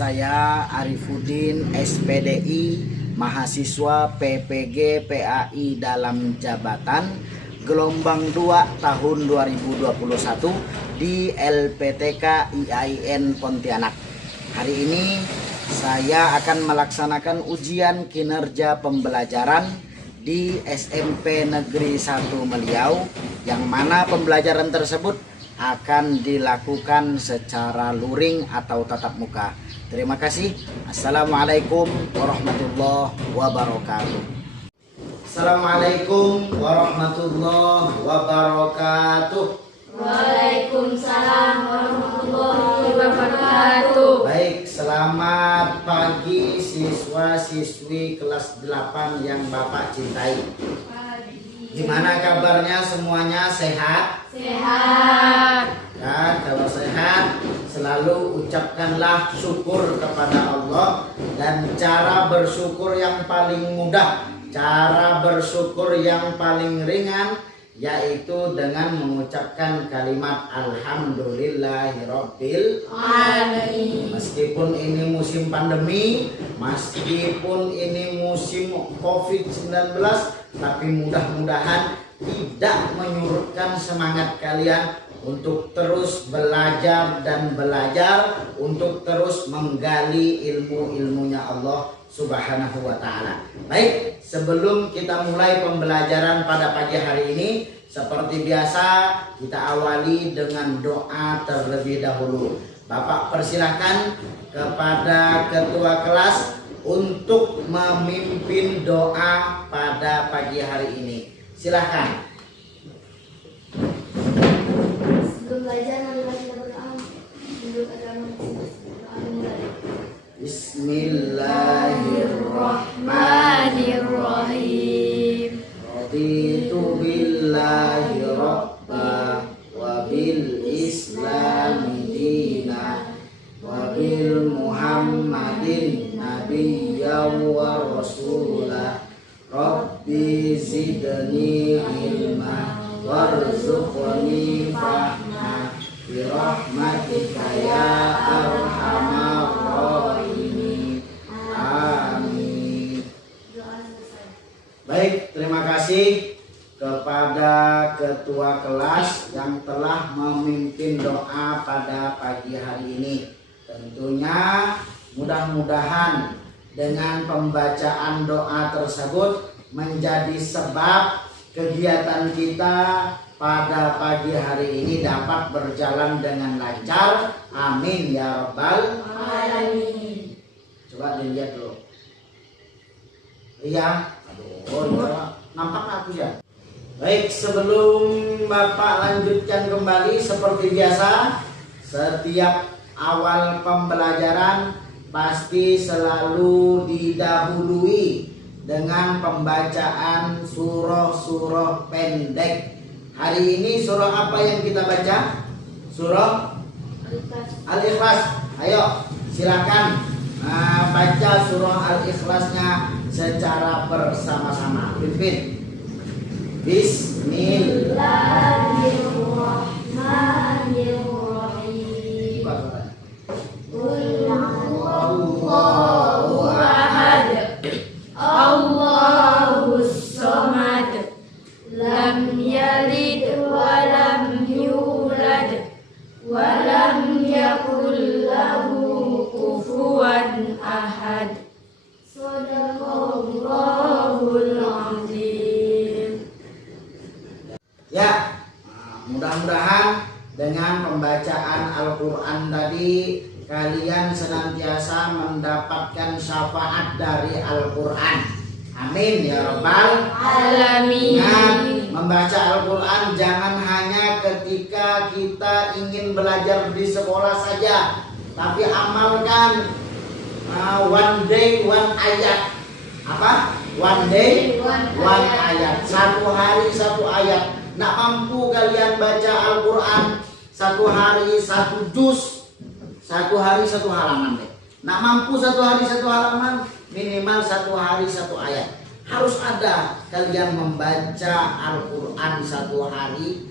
Saya Arifuddin SPDI, mahasiswa PPG PAI dalam jabatan gelombang 2 tahun 2021 di LPTK IAIN Pontianak. Hari ini saya akan melaksanakan ujian kinerja pembelajaran di SMP Negeri 1 Meliau, yang mana pembelajaran tersebut akan dilakukan secara luring atau tatap muka. Terima kasih. Assalamualaikum warahmatullahi wabarakatuh. Assalamualaikum warahmatullahi wabarakatuh. Waalaikumsalam warahmatullahi wabarakatuh. Baik, selamat pagi siswa-siswi kelas 8 yang Bapak cintai. Gimana kabarnya semuanya, sehat? Sehat. Ya, kalau sehat selalu ucapkanlah syukur kepada Allah. Dan cara bersyukur yang paling mudah, cara bersyukur yang paling ringan, yaitu dengan mengucapkan kalimat Alhamdulillahirabbil Alamin. Meskipun ini musim pandemi, meskipun ini musim COVID-19, tapi mudah-mudahan tidak menyurutkan semangat kalian untuk terus belajar dan belajar, untuk terus menggali ilmu-ilmunya Allah Subhanahu wa ta'ala. Baik, sebelum kita mulai pembelajaran pada pagi hari ini, seperti biasa kita awali dengan doa terlebih dahulu. Bapak persilahkan kepada ketua kelas untuk memimpin doa pada pagi hari ini. Silahkan. Sebelum belajar, marilah kita berdoa. Menurut agama Bismillahirrahmanirrahim. Raditu billahi rabba wa bil islami dina wa bil muhammadin nabiyyan wa rasulah. Rabbi zidni ilma warzuqni fahma bi rahmatika ya arhamar rahimin. Amin. Baik, terima kasih kepada ketua kelas yang telah memimpin doa pada pagi hari ini. Tentunya mudah-mudahan dengan pembacaan doa tersebut menjadi sebab kegiatan kita pada pagi hari ini dapat berjalan dengan lancar. Amin ya rabbal Alamin. Coba dilihat dulu. Iya, aduh, ya. Nampak aku ya. Baik, sebelum Bapak lanjutkan kembali, seperti biasa, setiap awal pembelajaran pasti selalu didahului dengan pembacaan surah-surah pendek. Hari ini surah apa yang kita baca? Surah Al-Ikhlas. Ayo, silakan baca surah Al-Ikhlasnya secara bersama-sama. Pimpin. Bismillahirrahmanirrahim. Allahu ahad, Allahus samad, lam yalid wa lam yulad wa lam yakul lahu kufuwan ahad. Shadaqallahul azim. Ya, mudah-mudahan dengan pembacaan Al-Quran tadi kalian senantiasa mendapatkan syafaat dari Al-Quran. Amin ya rabbal Alamin. Ingat, membaca Al-Quran jangan hanya ketika kita ingin belajar di sekolah saja, tapi amalkan. One day one ayat. Apa? One day one ayat. Satu hari satu ayat. Nak mampu kalian baca Al-Quran satu hari satu juz, satu hari satu halaman deh. Nak mampu satu hari satu halaman, minimal satu hari satu ayat. Harus ada kalian membaca Al-Quran satu hari,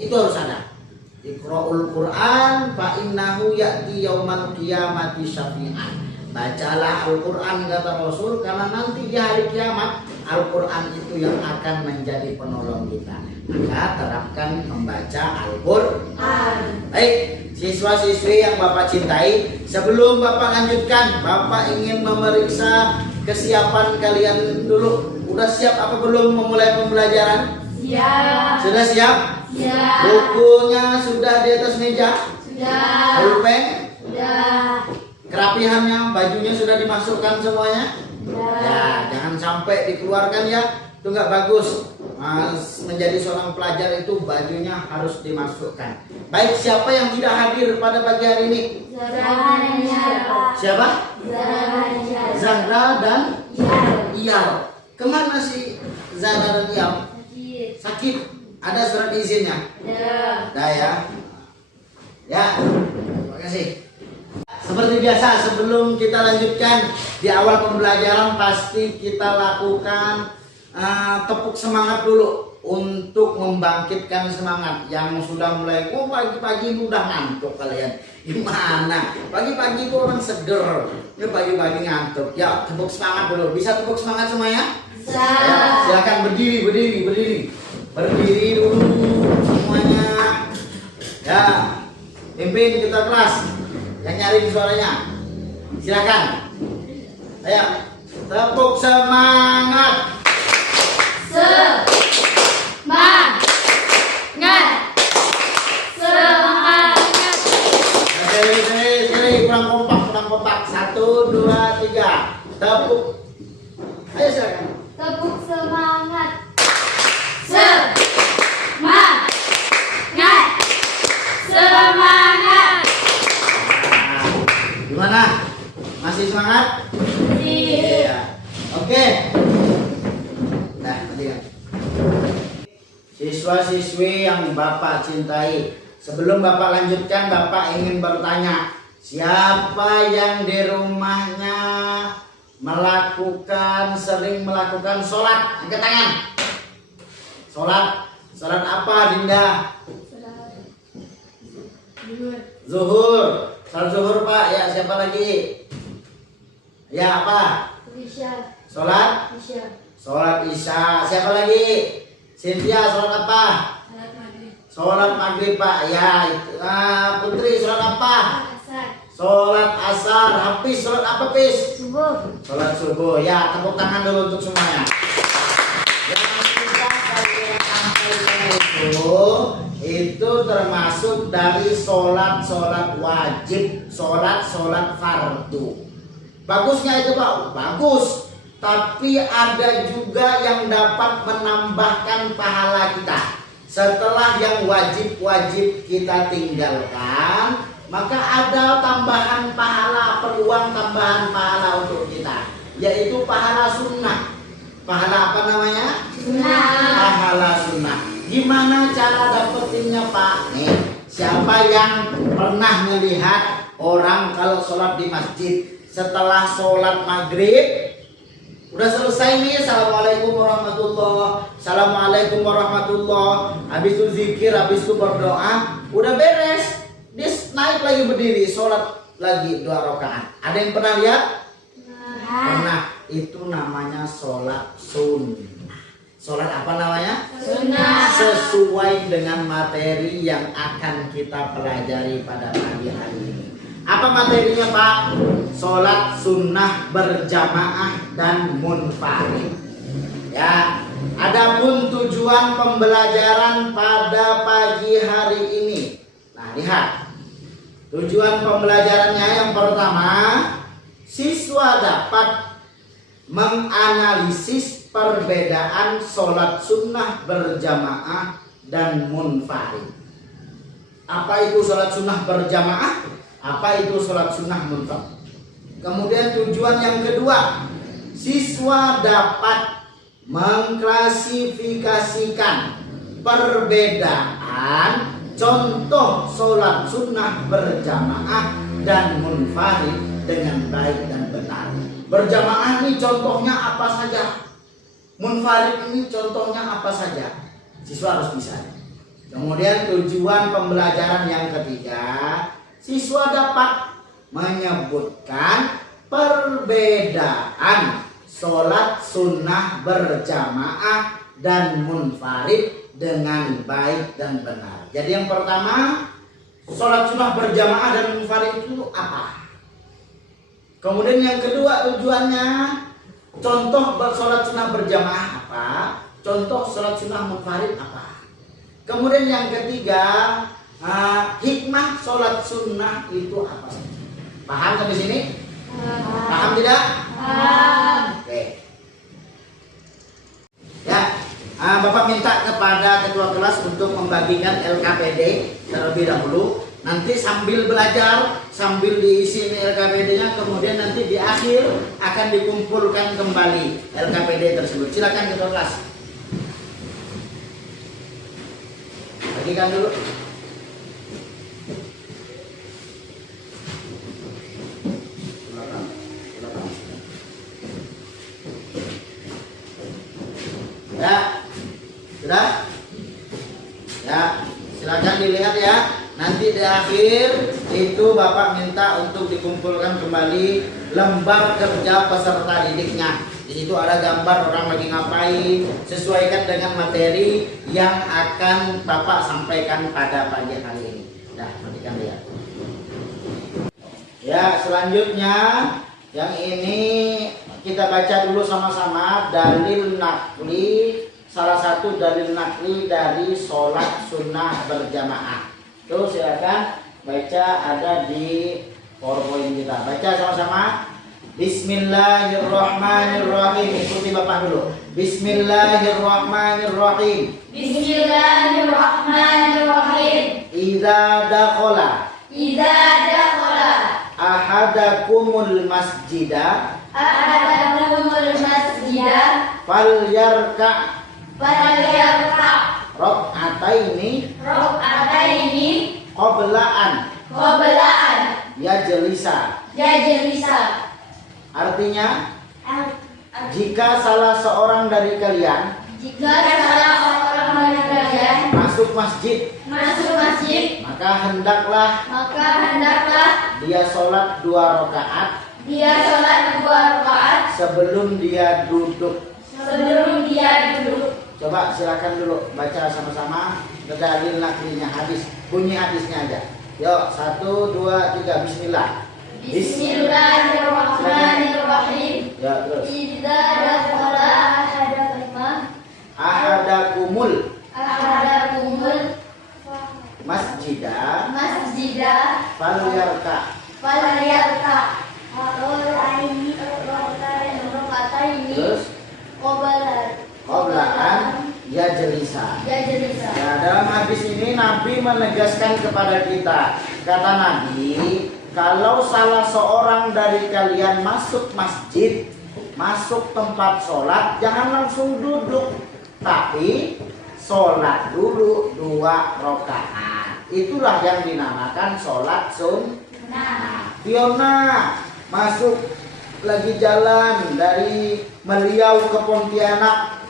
itu harus ada. Iqra'ul Qur'an fa innahu ya'ti yaumal qiyamati syafi'an. Bacalah Al-Quran kata Rasul, karena nanti di hari kiamat Al-Quran itu yang akan menjadi penolong kita. Maka terapkan membaca Al-Quran. Baik, siswa-siswi yang Bapak cintai, sebelum Bapak lanjutkan, Bapak ingin memeriksa kesiapan kalian dulu. Udah siap apa belum memulai pembelajaran? Siap. Sudah siap? Siap. Bukunya sudah di atas meja? Sudah. Pulpen? Sudah. Kerapihannya, bajunya sudah dimasukkan semuanya? Sudah. Ya, jangan sampai dikeluarkan ya. Itu nggak bagus. Menjadi seorang pelajar itu bajunya harus dimasukkan. Baik, siapa yang tidak hadir pada pagi hari ini? Siapa? Zahra dan Iyal. Kemana sih Zahra dan Iyal? Sakit. Ada surat izinnya? Ada ya. Ya, terima kasih. Seperti biasa, sebelum kita lanjutkan di awal pembelajaran pasti kita lakukan tepuk semangat dulu untuk membangkitkan semangat. Yang sudah mulai, pagi-pagi udah ngantuk kalian. Gimana? Pagi-pagi itu orang seger, ini pagi-pagi ngantuk. Ya, tepuk semangat dulu. Bisa tepuk semangat semuanya? Bisa. Ya, silakan berdiri. Berdiri dulu semuanya. Ya, pimpin kita kelas. Yang nyari suaranya, silakan. Ayo, tepuk semangat. Semangat. Sekali, kurang kompak. 1, 2, 3. Tepuk. Ayo silakan. Tepuk semangat. Semangat. Gimana? Masih semangat? Iya. Oke. Nah, perhatikan. Siswa-siswi yang Bapak cintai, sebelum Bapak lanjutkan, Bapak ingin bertanya, siapa yang di rumahnya sering melakukan sholat? Angkat tangan. Sholat apa, Dinda? Zuhur. Salat zuhur Pak, ya siapa lagi? Ya apa? Isya. Sholat? Isya. Sholat isya. Siapa lagi? Cynthia, sholat apa? Sholat maghrib Pak. Ya, Putri sholat apa? Asar. Sholat asar. Hafiz sholat apa Pis? Subuh. Sholat subuh. Ya, tepuk tangan dulu untuk semuanya. Yang kita kalian sampaikan itu termasuk dari sholat wajib, sholat fardu. Bagusnya itu Pak, bagus. Tapi ada juga yang dapat menambahkan pahala kita. Setelah yang wajib kita tinggalkan, maka ada tambahan pahala, peluang tambahan pahala untuk kita, yaitu pahala sunnah. Pahala apa namanya? Sunnah. Pahala sunnah. Gimana cara dapetinnya Pak? Nih, siapa yang pernah melihat orang kalau sholat di masjid setelah sholat maghrib udah selesai nih, assalamualaikum warahmatullah, habis itu zikir, habis itu berdoa, udah beres, dia naik lagi berdiri, sholat lagi 2 rakaat. Ada yang pernah lihat? Pernah. Itu namanya sholat sunnah. Sholat apa namanya? Sunnah. Sesuai dengan materi yang akan kita pelajari pada pagi hari ini. Apa materinya Pak? Sholat sunnah berjamaah dan munfarid. Ya, adapun tujuan pembelajaran pada pagi hari ini. Nah, lihat. Tujuan pembelajarannya yang pertama, siswa dapat menganalisis perbedaan sholat sunnah berjamaah dan munfarid. Apa itu sholat sunnah berjamaah? Apa itu sholat sunnah munfarid? Kemudian tujuan yang kedua, siswa dapat mengklasifikasikan perbedaan contoh sholat sunnah berjamaah dan munfarid dengan baik dan benar. Berjamaah ini contohnya apa saja? Munfarid ini contohnya apa saja? Siswa harus bisa. Kemudian tujuan pembelajaran yang ketiga, siswa dapat menyebutkan perbedaan sholat sunnah berjamaah dan munfarid dengan baik dan benar. Jadi yang pertama, sholat sunnah berjamaah dan munfarid itu apa? Kemudian yang kedua tujuannya, contoh sholat sunnah berjamaah apa? Contoh sholat sunnah munfarid apa? Kemudian yang ketiga, hikmah sholat sunnah itu apa? Paham sampai sini? Paham tidak? Paham. Oke. Ya, Bapak minta kepada ketua kelas untuk membagikan LKPD terlebih dahulu. Nanti sambil belajar, sambil diisi ini LKPD-nya, kemudian nanti di akhir akan dikumpulkan kembali LKPD tersebut. Silakan ketua kelas. Bagikan dulu. Ya, sudah? Ya, silakan dilihat ya. Nanti di akhir itu Bapak minta untuk dikumpulkan kembali lembar kerja peserta didiknya. Di situ ada gambar orang lagi ngapain, sesuaikan dengan materi yang akan Bapak sampaikan pada pagi hari ini. Nah, perhatikan lihat. Ya, selanjutnya yang ini kita baca dulu sama-sama dalil nakli, salah satu dalil nakli dari sholat sunnah berjamaah. Tuh silakan baca, ada di PowerPoint kita. Baca sama-sama. Bismillahirrahmanirrahim. Ikuti Bapak dulu. Bismillahirrahmanirrahim. Bismillahirrahmanirrahim. Idza dakhala ahadakumul masjidah falyarka rakaataini qablaan yajlisa. Artinya, jika salah seorang dari kalian masuk masjid, maka hendaklah dia sholat 2 rakaat sebelum dia duduk. Coba silakan dulu baca sama-sama dalil naklinya, hadis, bunyi hadisnya aja. Yuk, 1, 2, 3, bismillah. Bismillahirrahmanirrahim. Ya, terus. Idza dakhala Ahadakumul masjidah falyarka. Terus qablaan yajlisa. Nah, dalam hadis ini Nabi menegaskan kepada kita, kata Nabi, kalau salah seorang dari kalian masuk masjid, masuk tempat sholat, jangan langsung duduk, tapi sholat dulu 2 rakaat. Itulah yang dinamakan sholat sunnah. Fiona masuk lagi jalan dari Meliau ke Pontianak,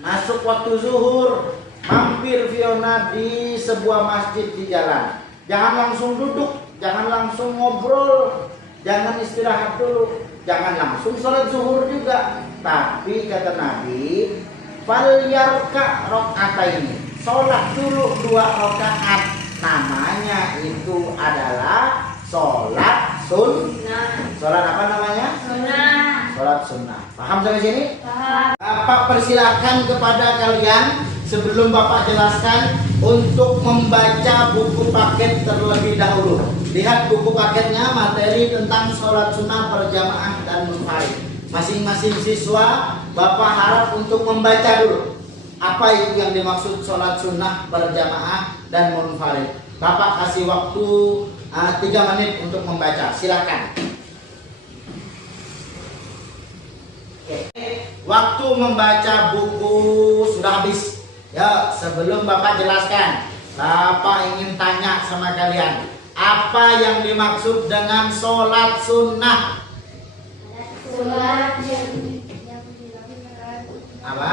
masuk waktu zuhur, mampir Fiona di sebuah masjid di jalan. Jangan langsung duduk, jangan langsung ngobrol, jangan istirahat dulu, jangan langsung sholat zuhur juga. Tapi kata Nabi, falyarka rakaataini, sholat dulu 2 rakaat. Namanya itu adalah sholat sunnah. Sholat apa namanya? Sholat sunnah. Paham sampai sini? Paham. Bapak persilakan kepada kalian sebelum Bapak jelaskan untuk membaca buku paket terlebih dahulu. Lihat buku paketnya, materi tentang sholat sunnah berjamaah dan munfarid. Masing-masing siswa Bapak harap untuk membaca dulu apa itu yang dimaksud sholat sunnah berjamaah dan munfarid. Bapak kasih waktu 3 menit untuk membaca. Silakan. Oke. Waktu membaca buku sudah habis. Ya, sebelum Bapak jelaskan, Bapak ingin tanya sama kalian, apa yang dimaksud dengan sholat sunnah? Sholat yang dilakukan. Apa?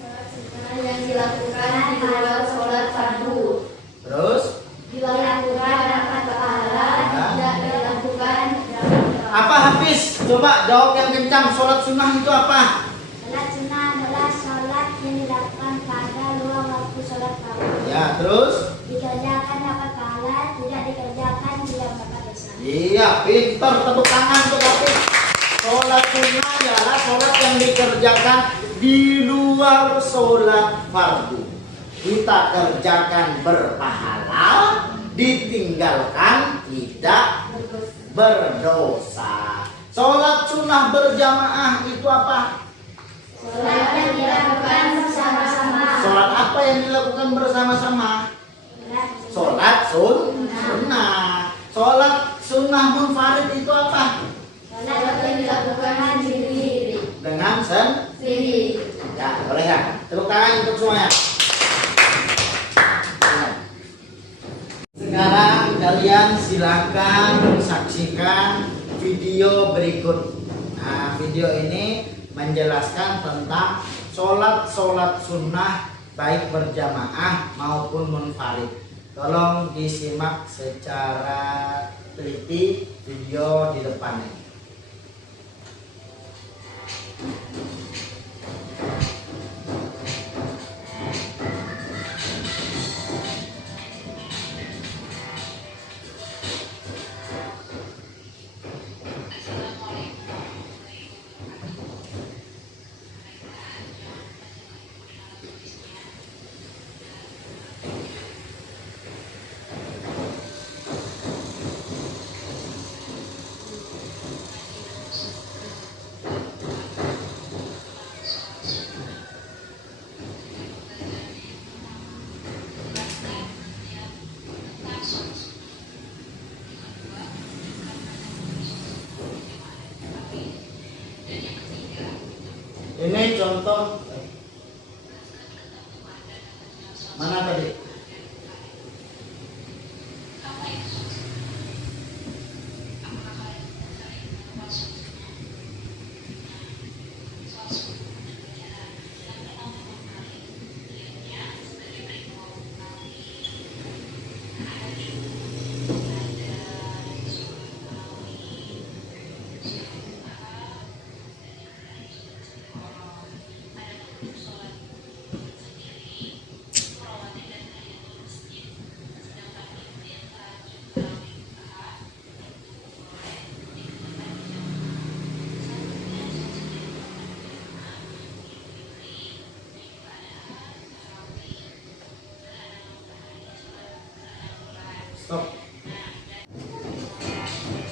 Sholat sunnah yang dilakukan di luar sholat jawab yang kencang. Sholat sunnah itu apa? Sholat sunnah adalah sholat yang dilakukan pada luar waktu sholat fardu. Ya, terus? Dikerjakan dapat pahala, tidak dikerjakan tidak dapat dosa. Iya, pintar, tepuk tangan untuk Hafiz. Sholat sunnah adalah sholat yang dikerjakan di luar sholat fardu. Kita kerjakan berpahala, ditinggalkan tidak berdosa. Sholat sunnah berjamaah itu apa? Sholat yang dilakukan bersama-sama. Sholat apa yang dilakukan bersama-sama? Sholat sunnah. Sholat sunnah munfarid itu apa? Sholat yang dilakukan sendiri. Dengan Sendiri. ya, boleh ya. Tepuk tangan untuk semuanya. Sekarang kalian silakan saksikan video berikut. Nah, video ini menjelaskan tentang sholat sunnah baik berjamaah maupun munfarid. Tolong disimak secara teliti video di depan ini. Ini contoh mana tadi? Stop.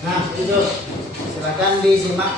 Nah, itu silakan disimak.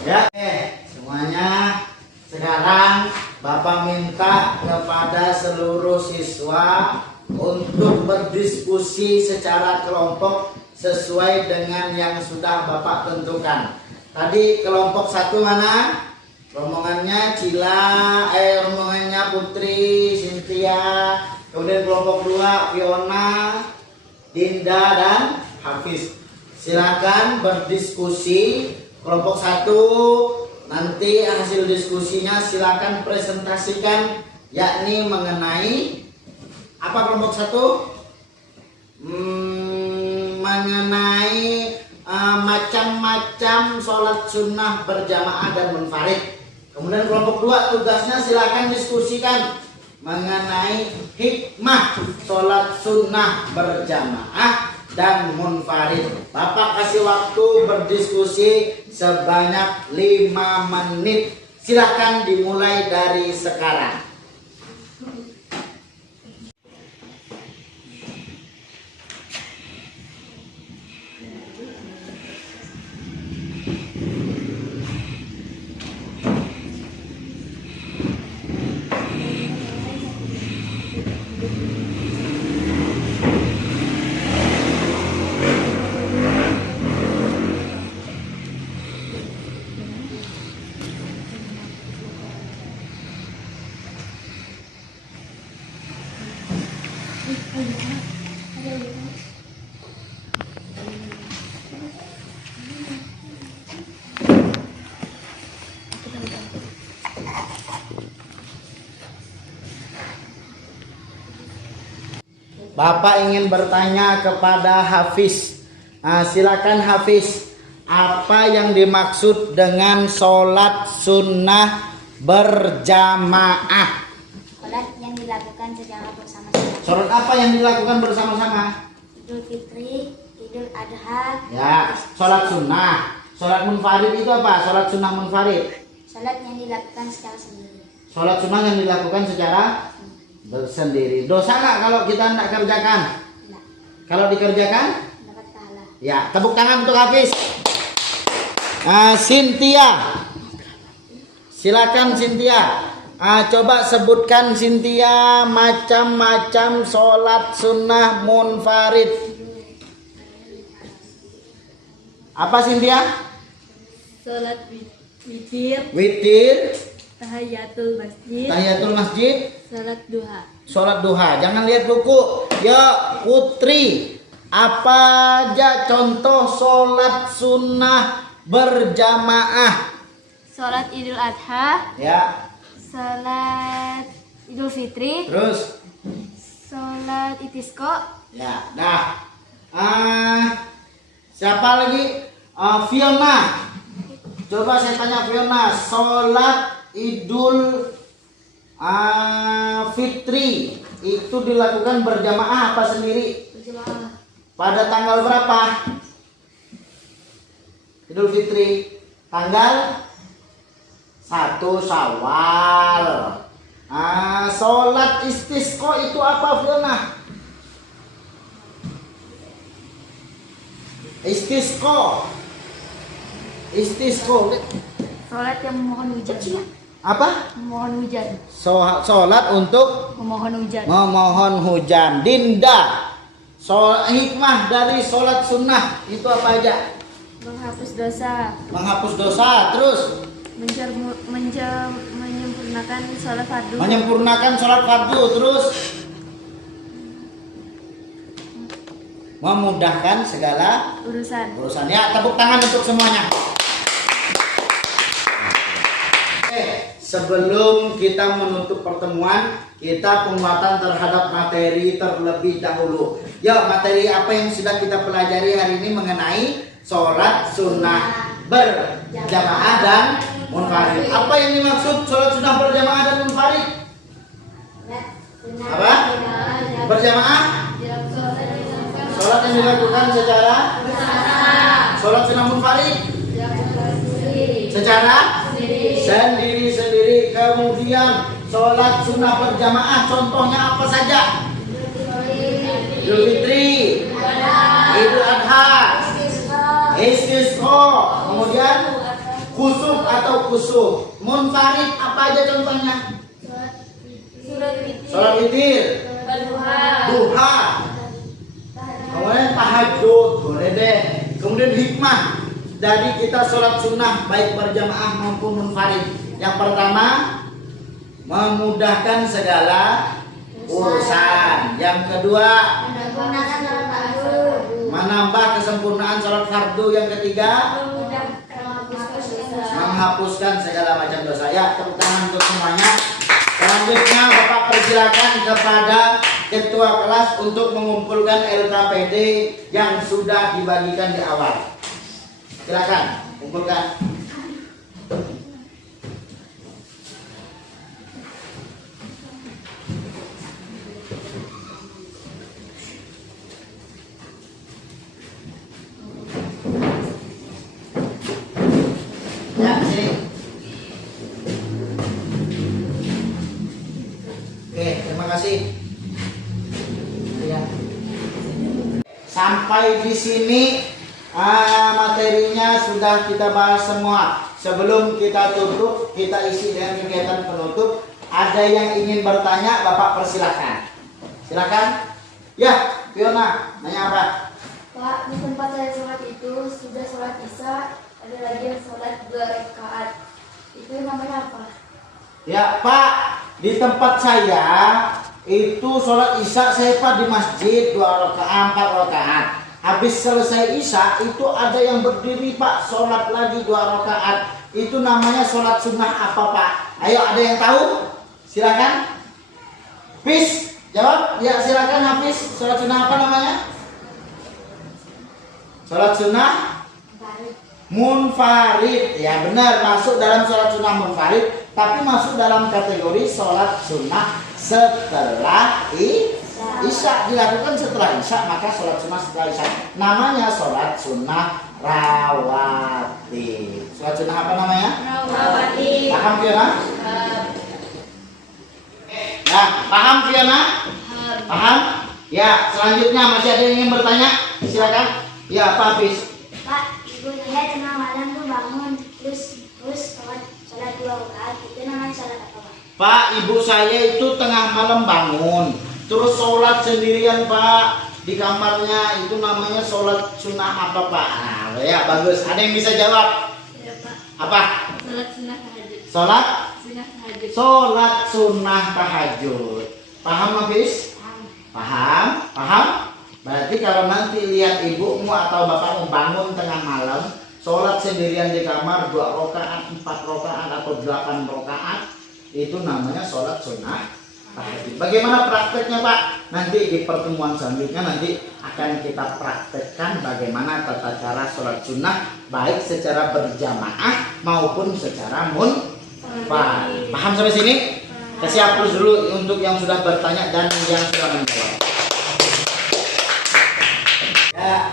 Ya, semuanya sekarang Bapak minta kepada seluruh siswa untuk berdiskusi secara kelompok sesuai dengan yang sudah Bapak tentukan. Tadi kelompok 1 mana? Rombongannya rombongannya Putri, Cynthia. Kemudian kelompok 2 Fiona, Dinda dan Hafiz. Silakan berdiskusi. Kelompok 1 nanti hasil diskusinya silakan presentasikan, yakni mengenai apa kelompok 1? Mengenai macam-macam sholat sunnah berjamaah dan munfarid. Kemudian kelompok 2 tugasnya silakan diskusikan mengenai hikmah sholat sunnah berjamaah dan munfarid. Bapak kasih waktu berdiskusi sebanyak 5 menit. Silakan dimulai dari sekarang. Bapak ingin bertanya kepada Hafiz. Silakan Hafiz, apa yang dimaksud dengan sholat sunnah berjamaah? Sholat yang dilakukan secara bersama-sama. Sholat apa yang dilakukan bersama-sama? Idul Fitri, Idul Adha. Ya, sholat sunnah. Sholat munfarid itu apa? Sholat sunnah munfarid. Sholat yang dilakukan secara sendiri. Sholat sunnah yang dilakukan secara bersendiri. Dosa nggak kalau kita tidak kerjakan? Tidak. Kalau dikerjakan? Dapat pahala. Ya, tepuk tangan untuk Hafiz. Cynthia, silakan Cynthia. Coba sebutkan Cynthia macam-macam sholat sunnah munfarid. Apa Cynthia? Sholat witir, Witir, tahiyatul masjid, tahiyatul masjid, sholat duha. sholat duha. Jangan lihat buku. Ya Putri, apa aja contoh sholat sunnah berjamaah? Sholat Idul Adha, Ya, sholat Idul Fitri, terus. sholat Itisqa, Ya, dah. Siapa lagi? Fiona. Coba saya tanya Fiona, sholat Idul Fitri itu dilakukan berjamaah apa sendiri? berjamaah. Pada tanggal berapa? Idul Fitri tanggal 1 Syawal. Sholat istisqa itu apa Fiona? Istisqa. Sholat yang memohon hujan. Apa? Memohon hujan. Sholat untuk Memohon hujan. memohon hujan. Dinda, hikmah dari sholat sunnah itu apa aja? Menghapus dosa. Menghapus dosa. Terus menyempurnakan sholat fardu. menyempurnakan sholat fardu. Terus memudahkan segala Urusan. Ya, tepuk tangan untuk semuanya. Sebelum kita menutup pertemuan, kita penguatan terhadap materi terlebih dahulu. Ya, materi apa yang sudah kita pelajari hari ini mengenai sholat sunnah berjamaah dan munfarid. Apa yang dimaksud sholat sunnah berjamaah dan munfarid? Apa? Berjamaah? Sholat yang dilakukan secara sholat sunnah munfarid secara sendiri-sendiri. Kemudian sholat sunnah berjamaah contohnya apa saja? Idul Fitri, Idul Adha, Istisqa, kemudian khusuf atau kusuf. Munfarid apa aja contohnya? Sholat witir, duha, kemudian tahajud, boleh deh. Kemudian hikmah dari kita sholat sunnah baik berjamaah maupun munfarid. Yang pertama, memudahkan segala urusan. Yang kedua, menambah kesempurnaan sholat fardu. Yang ketiga, menghapuskan segala macam dosa. Ya, tepuk tangan untuk semuanya. Selanjutnya Bapak persilakan kepada ketua kelas untuk mengumpulkan LKPD yang sudah dibagikan di awal. Silakan kumpulkan. Ya, sini. Oke, terima kasih. Ya. Sampai di sini Materinya sudah kita bahas semua. Sebelum kita tutup, kita isi dengan kegiatan penutup. Ada yang ingin bertanya, Bapak persilahkan. Silakan. Ya, Fiona, nanya apa? Pak, di tempat saya sholat itu sudah sholat isya, ada lagi yang sholat 2 rakaat. Itu namanya apa? Ya, Pak, di tempat saya itu sholat isya saya Pak di masjid 2 rakaat, 4 rakaat. Habis selesai isya itu ada yang berdiri Pak, sholat lagi 2 rakaat. Itu namanya sholat sunnah apa Pak? Ayo, ada yang tahu? Silakan. Hafiz, jawab. Ya, silakan Hafiz. Sholat sunnah apa namanya? Sholat sunnah munfarid. Ya benar, masuk dalam sholat sunnah munfarid, tapi masuk dalam kategori sholat sunnah setelah isya. Dilakukan setelah isya, maka sholat sunnah setelah isya namanya sholat sunnah rawatib. Sholat sunnah apa namanya? Rawatib. Paham Fiona? Nah, paham Fiona? Paham? Ya, selanjutnya masih ada yang ingin bertanya? Silakan. Ya, Pak Hafiz. Pak, ibu saya tengah malam tuh bangun terus sholat 2 rakaat. Itu namanya sholat apa Pak? Pak, ibu saya itu tengah malam bangun, terus sholat sendirian Pak di kamarnya. Itu namanya sholat sunnah apa Pak? Nah, ya bagus. Ada yang bisa jawab? Ya Pak. Apa? Sholat sunnah tahajud. Sholat? Sunnah tahajud. Sholat sunnah tahajud. Paham Hafiz? Paham? Paham? Berarti kalau nanti lihat ibumu atau bapakmu bangun tengah malam, sholat sendirian di kamar 2 rakaat, 4 rakaat atau 8 rakaat, itu namanya sholat sunnah tahajud. Bagaimana prakteknya Pak? Nanti di pertemuan selanjutnya nanti akan kita praktekkan bagaimana tata cara sholat sunnah, baik secara berjamaah maupun secara munfarid. Paham sampai sini? Kasih hapus dulu untuk yang sudah bertanya dan yang sudah menjawab. Ya,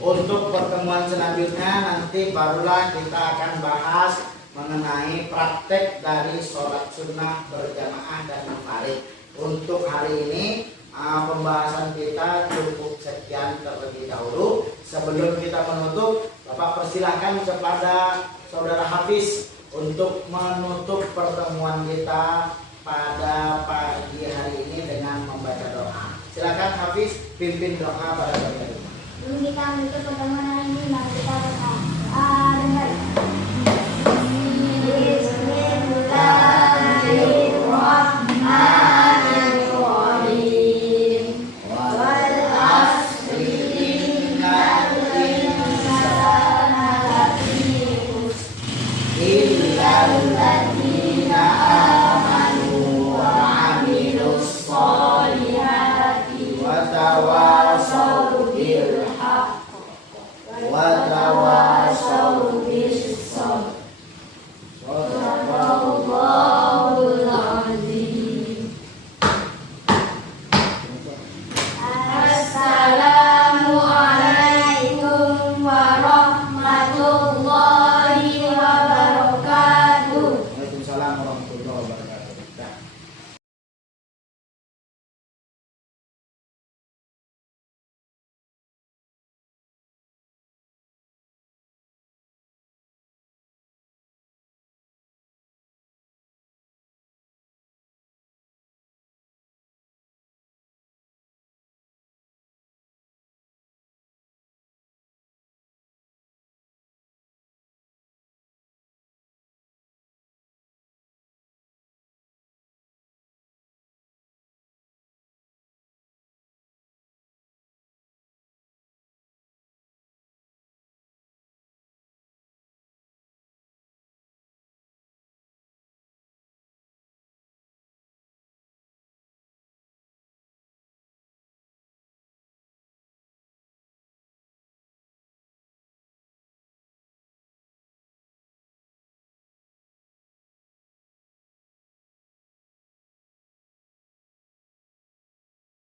untuk pertemuan selanjutnya nanti barulah kita akan bahas mengenai praktek dari sholat sunnah berjamaah dan munfarid. Untuk hari ini pembahasan kita cukup sekian terlebih dahulu. Sebelum kita menutup, Bapak persilahkan kepada Saudara Hafiz untuk menutup pertemuan kita pada pagi hari ini dengan membaca doa. Silakan Hafiz pimpin doa pada pagi hari ini. Sebelum kita menutup pertemuan hari ini, mari kita berdoa. Bismillahirrahmanirrahim. Wal asri innal insana lafi khusr illal ladzina amanu wa 'amilus sholihati wa tawasaw bil haqq wa tawasaw bis sabr. Shadaqallahul azim. Assalamualaikum warahmatullahi